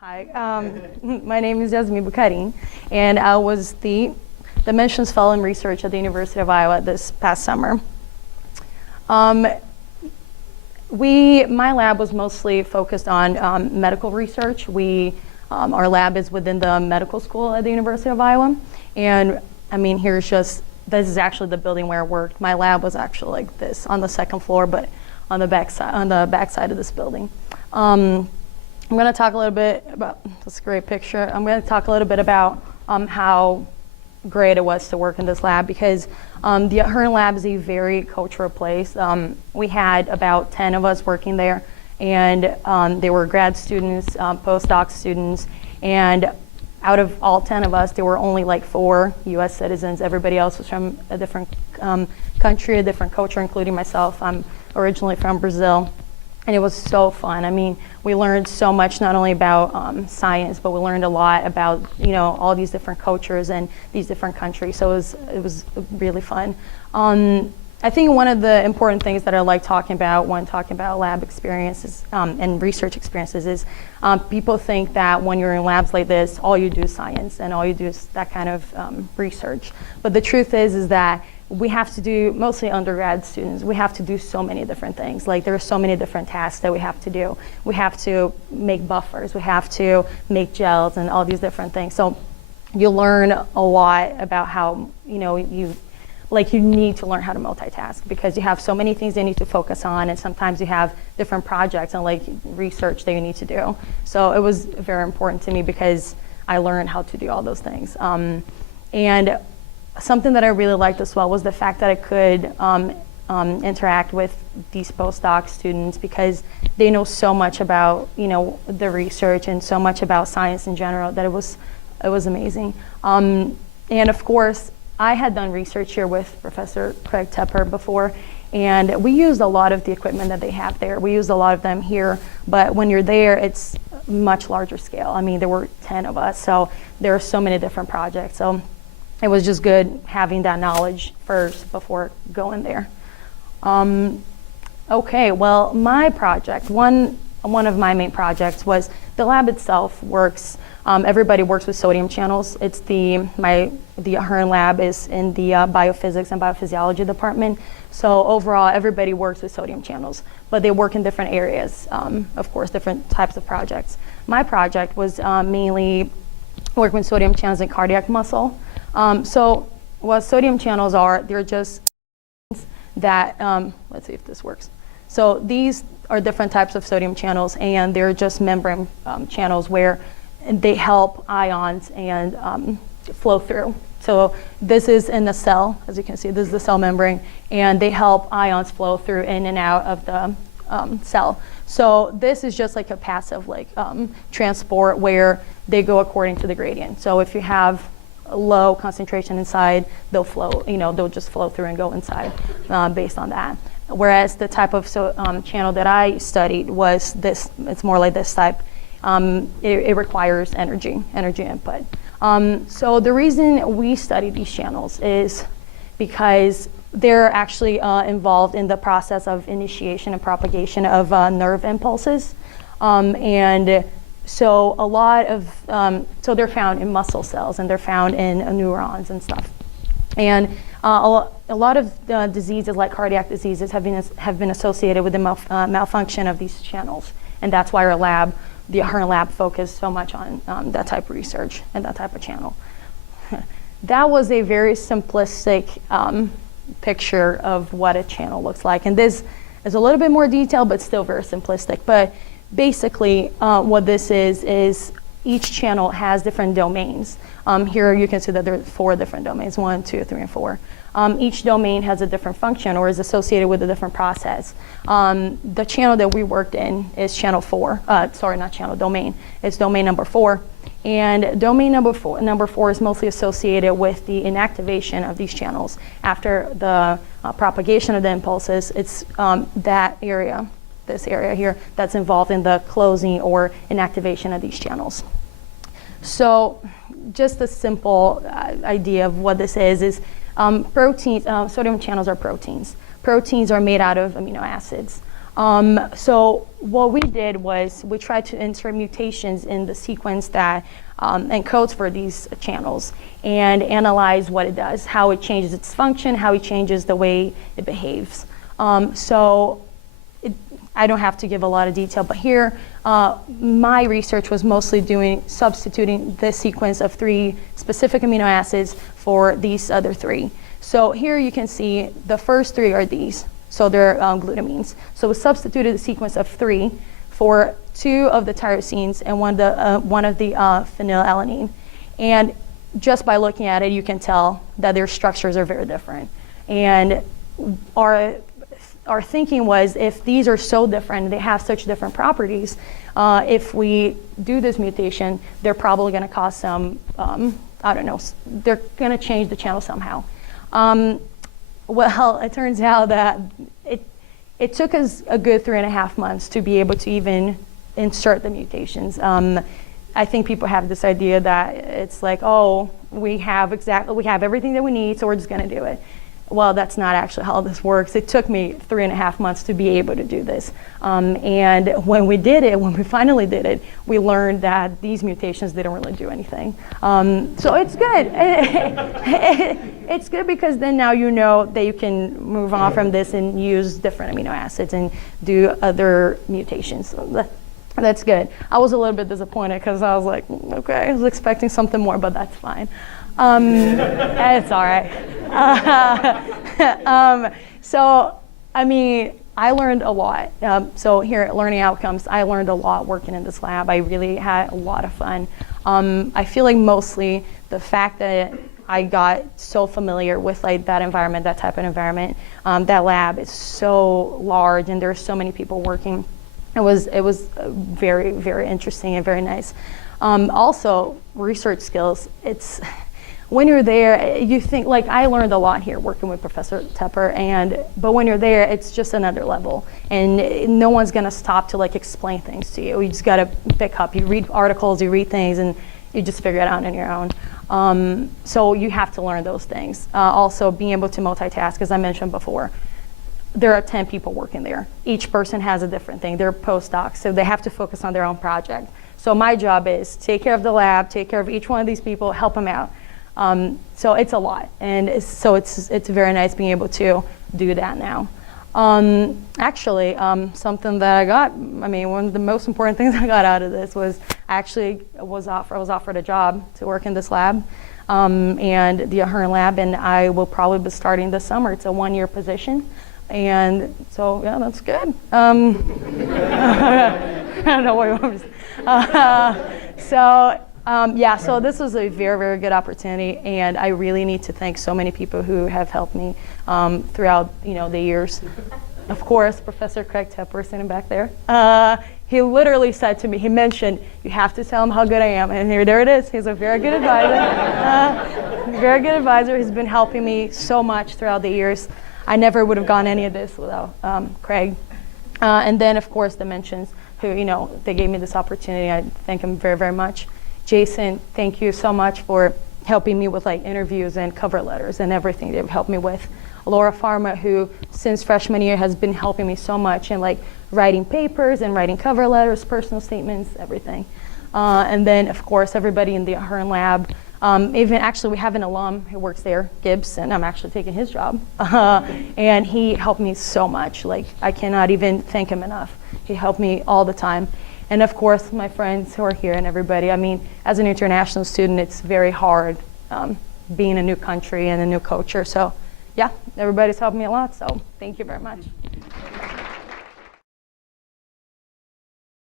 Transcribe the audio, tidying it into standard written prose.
Hi, my name is Yasmin, and I was the Dimensions Fellow in Research at the University of Iowa this past summer. My lab was mostly focused on medical research. Our lab is within the medical school at the University of Iowa, and I mean, this is actually the building where I worked. My lab was actually like this on the second floor, but on the back side of this building. I'm going to talk a little bit about this great picture. I'm going to talk a little bit about how great it was to work in this lab, because the Ahern lab is a very cultural place. We had about 10 of us working there, and they were grad students, postdoc students, and out of all 10 of us, there were only like 4 US citizens. Everybody else was from a different country, a different culture, including myself. I'm originally from Brazil. And it was so fun. I mean, we learned so much, not only about science, but we learned a lot about, all these different cultures and these different countries. So it was really fun. I think one of the important things that I like talking about when talking about lab experiences and research experiences is people think that when you're in labs like this, all you do is science and all you do is that kind of research. But the truth is that we have to do, mostly undergrad students, we have to do so many different things. Like there are so many different tasks that we have to do. We have to make buffers, we have to make gels and all these different things. So you learn a lot about how, you need to learn how to multitask, because you have so many things you need to focus on, and sometimes you have different projects and like research that you need to do. So it was very important to me because I learned how to do all those things. And something that I really liked as well was the fact that I could interact with these postdoc students, because they know so much about the research and so much about science in general that it was amazing. And of course, I had done research here with Professor Craig Tepper before, and we used a lot of the equipment that they have there. We used a lot of them here, but when you're there, it's much larger scale. I mean, there were 10 of us, so there are so many different projects. So it was just good having that knowledge first before going there. Okay, well, my project, one of my main projects was the lab itself works. Everybody works with sodium channels. It's the Ahern lab is in the biophysics and biophysiology department. So overall, everybody works with sodium channels, but they work in different areas. Of course, different types of projects. My project was mainly working with sodium channels in cardiac muscle. So what sodium channels are, they're just that, let's see if this works. So these are different types of sodium channels, and they're just membrane channels where they help ions and flow through. So this is in the cell, as you can see, this is the cell membrane, and they help ions flow through in and out of the cell. So this is just like a passive transport where they go according to the gradient. So if you have a low concentration inside, they'll flow, they'll just flow through and go inside based on that. Whereas the type of channel that I studied was this, it's more like this type. It requires energy input. So the reason we study these channels is because they're actually involved in the process of initiation and propagation of nerve impulses. And so a lot of, so they're found in muscle cells, and they're found in neurons and stuff. And a lot of diseases like cardiac diseases have been associated with the malfunction of these channels. And that's why our lab, the Ahern lab, focused so much on that type of research and that type of channel. That was a very simplistic picture of what a channel looks like. And this is a little bit more detailed, but still very simplistic. But basically, what this is each channel has different domains. Here you can see that there are 4 different domains, 1, 2, 3, and 4. Each domain has a different function or is associated with a different process. The channel that we worked in is channel 4. Sorry, not channel, domain. It's domain number 4. And domain number four is mostly associated with the inactivation of these channels. After the propagation of the impulses, it's that area, this area here, that's involved in the closing or inactivation of these channels. So just a simple idea of what this is proteins. Sodium channels are proteins. Proteins are made out of amino acids. So what we did was we tried to insert mutations in the sequence that encodes for these channels and analyze what it does, how it changes its function, how it changes the way it behaves. I don't have to give a lot of detail, but here my research was mostly substituting the sequence of 3 specific amino acids for these other 3. So here you can see the first 3 are these. So they're glutamines. So we substituted the sequence of 3 for 2 of the tyrosines and one of the phenylalanine. And just by looking at it, you can tell that their structures are very different. And our thinking was, if these are so different, they have such different properties, if we do this mutation, they're probably going to cause some, I don't know, they're going to change the channel somehow. Well, it turns out that it took us a good 3.5 months to be able to even insert the mutations. I think people have this idea that it's like, oh, we have everything that we need, so we're just going to do it. Well, that's not actually how this works. It took me 3.5 months to be able to do this. And when we finally did it, we learned that these mutations didn't really do anything. So it's good. It's good because then now you know that you can move on from this and use different amino acids and do other mutations. So that's good. I was a little bit disappointed because I was like, okay, I was expecting something more, but that's fine. It's all right. So, I mean, I learned a lot. So here at Learning Outcomes, I learned a lot working in this lab. I really had a lot of fun. I feel like mostly the fact that I got so familiar with like that environment, that type of environment, that lab is so large and there's so many people working. It was very, very interesting and very nice. Also, research skills. When you're there, you think, like I learned a lot here working with Professor Tepper, but when you're there, it's just another level. And no one's gonna stop to like explain things to you. You just gotta pick up, you read articles, you read things, and you just figure it out on your own. So you have to learn those things. Also, being able to multitask, as I mentioned before. There are 10 people working there. Each person has a different thing. They're postdocs, so they have to focus on their own project. So my job is take care of the lab, take care of each one of these people, help them out. So it's a lot, and it's very nice being able to do that now. Actually, something that I got, I mean, one of the most important things I got out of this was I was offered a job to work in this lab, and the Ahern lab, and I will probably be starting this summer. It's a 1-year position. And so, yeah, that's good. I don't know what you want me to say. So this was a very, very good opportunity, and I really need to thank so many people who have helped me throughout, the years. Of course, Professor Craig Tepper sitting back there. He literally said to me, he mentioned, you have to tell him how good I am, and there it is. He's a very good advisor. Very good advisor. He's been helping me so much throughout the years. I never would have gone any of this without Craig. And then, of course, the mentions who, they gave me this opportunity. I thank him very, very much. Jason, thank you so much for helping me with like interviews and cover letters and everything they've helped me with. Laura Pharma, who since freshman year has been helping me so much in like writing papers and writing cover letters, personal statements, everything. And then, of course, everybody in the Ahern lab. Even actually, we have an alum who works there, Gibbs, and I'm actually taking his job. And he helped me so much. Like, I cannot even thank him enough. He helped me all the time. And of course, my friends who are here and everybody. I mean, as an international student, it's very hard being in a new country and a new culture. So, yeah, everybody's helped me a lot. So, thank you very much.